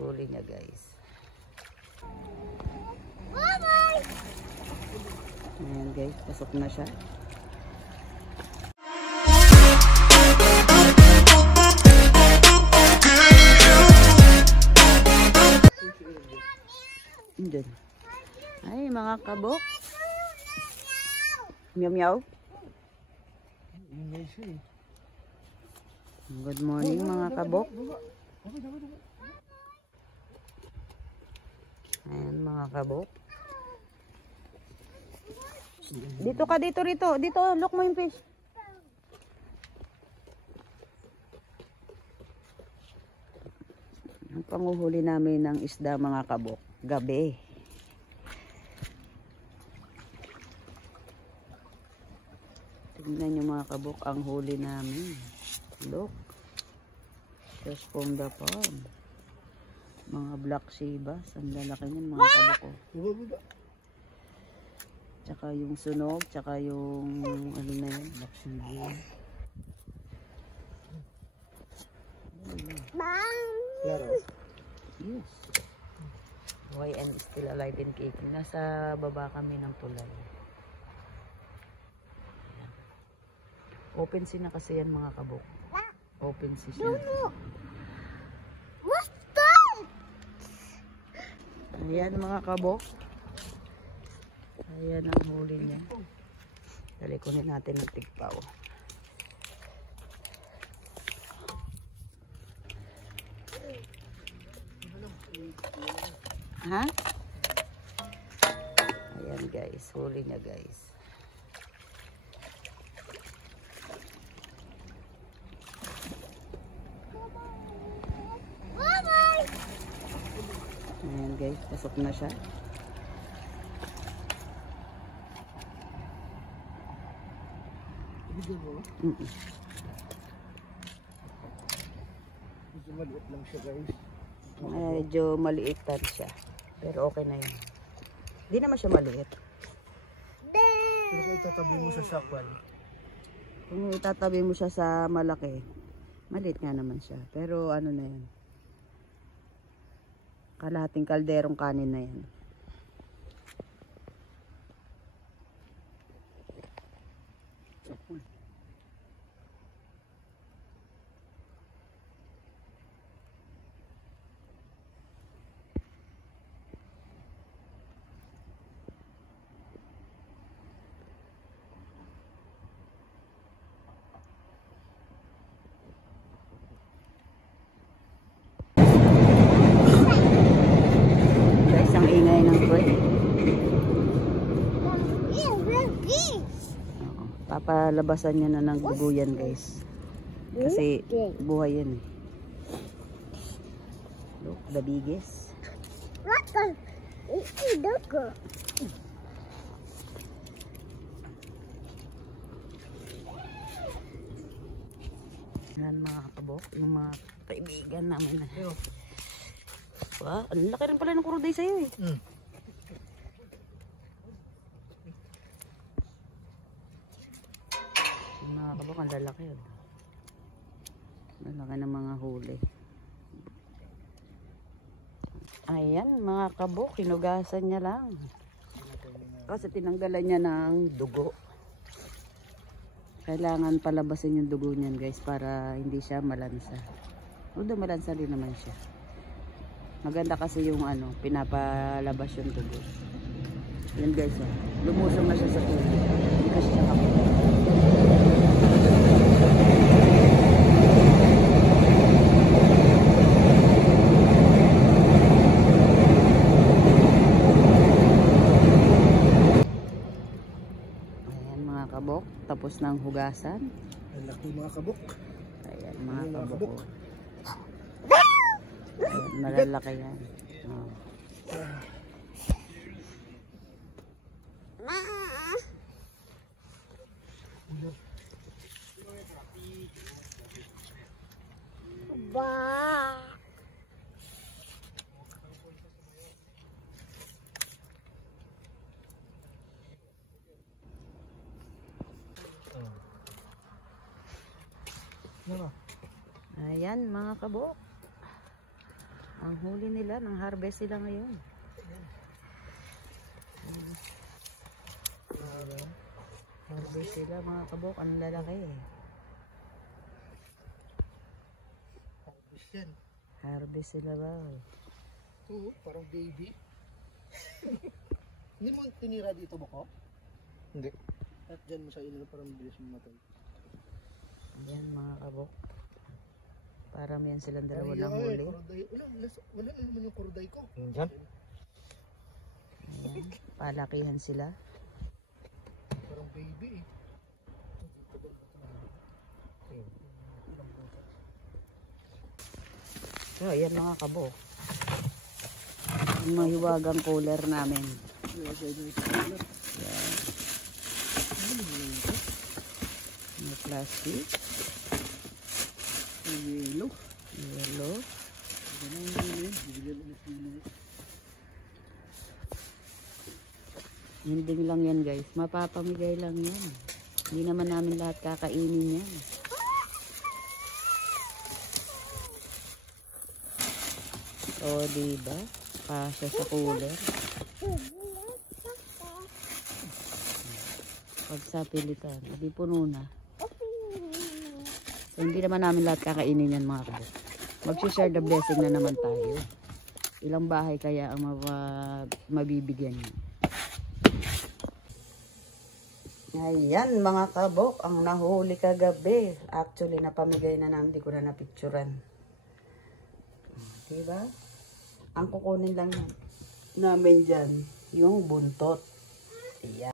huli niya guys. Ayan guys, pasok na siya. Andun. Ay mga kabok. Meow meow. Good morning mga kabok. Ayan mga kabok. Dito ka, dito, rito. Dito, look mo yung fish. Ang panguhuli namin ng isda mga kabok. Gabi. Tingnan nyo mga kabok ang huli namin. Look. Just from the farm. Mga black sea bass. Ang lalaki niyan mga kabok. Tsaka yung sunog. Tsaka yung ano na yan. Black sea bass. Yes. Why and still alive and kicking. Nasa baba kami ng tulay. Open sea na kasi yan mga kabok. Open sea siya. What's that? Ayan mga kabok. Ayan ang huli niya. Dali kunin natin ng tigpaw. Ha? Ayan guys, huli niya guys. Ayan guys, pasok na siya. Maliit lang siya guys. Medyo maliitan siya. Pero okay na yun. Hindi naman siya maliit. Pero kung itatabi mo sa sakwan. Kung itatabi mo siya sa malaki, maliit nga naman siya. Pero ano na yan. Kalahating kalderong kanin na yan. Papalabasan niya na ng dugo yan guys. Kasi buhay yan eh. Look, the biggest. Yan mga kabok, yung mga kaibigan namin na. Wow, ang laki rin pala ng kuruday sa'yo eh. Mga kabok, ang lalaki yun. Lalaki ng mga huli. Ayan mga kabok, hinugasan niya lang. Kasi tinanggalan niya ng dugo. Kailangan palabasin yung dugo niyan guys para hindi siya malansa. Although malansa rin naman siya. Maganda kasi yung ano, pinapalabas yung dugo. Yan guys, oh. Lumusong na siya sa tubig. Hindi kasi siya kapag. Kabok, tapos ng hugasan. Ang laki mga kabok. Ayan mga kabok. Ayan, malalaki yan. Oh. Ayan mga kabok. Ang huli nila, nang harvest sila ngayon. Harvest sila mga kabok, ang lalaki eh. Harvest yan. Harvest sila ba? Oo, parang baby. Hindi mo tinira dito bako? Hindi. At dyan mo sa ilo parang bilis mamatay. Ayan mga kabok. Parang yan silang dalawa Ay, na huli. Kuroday. Wala na naman yung kuroday ko. Diyan? Ayan, palakihan sila. Parang baby eh. So, ayan mga kabok. Yung mahiwagang cooler namin. Ayan. May plastic. Yellow. Yellow. Hindi lang yan guys. Mapapamigay lang yan. Hindi naman namin lahat kakainin yan. O diba? Kasya sa cooler. Pag sa pilitan, hindi puno na. So, hindi naman namin lahat kakainin yan mga kabok. Mag-share the blessing na naman tayo. Ilang bahay kaya ang mabibigyan niyo. Ayan mga kabok, ang nahuli kagabi. Actually, napamigay na namin, hindi ko na napicturan. Diba? Ang kukunin lang namin dyan, yung buntot. Ayan.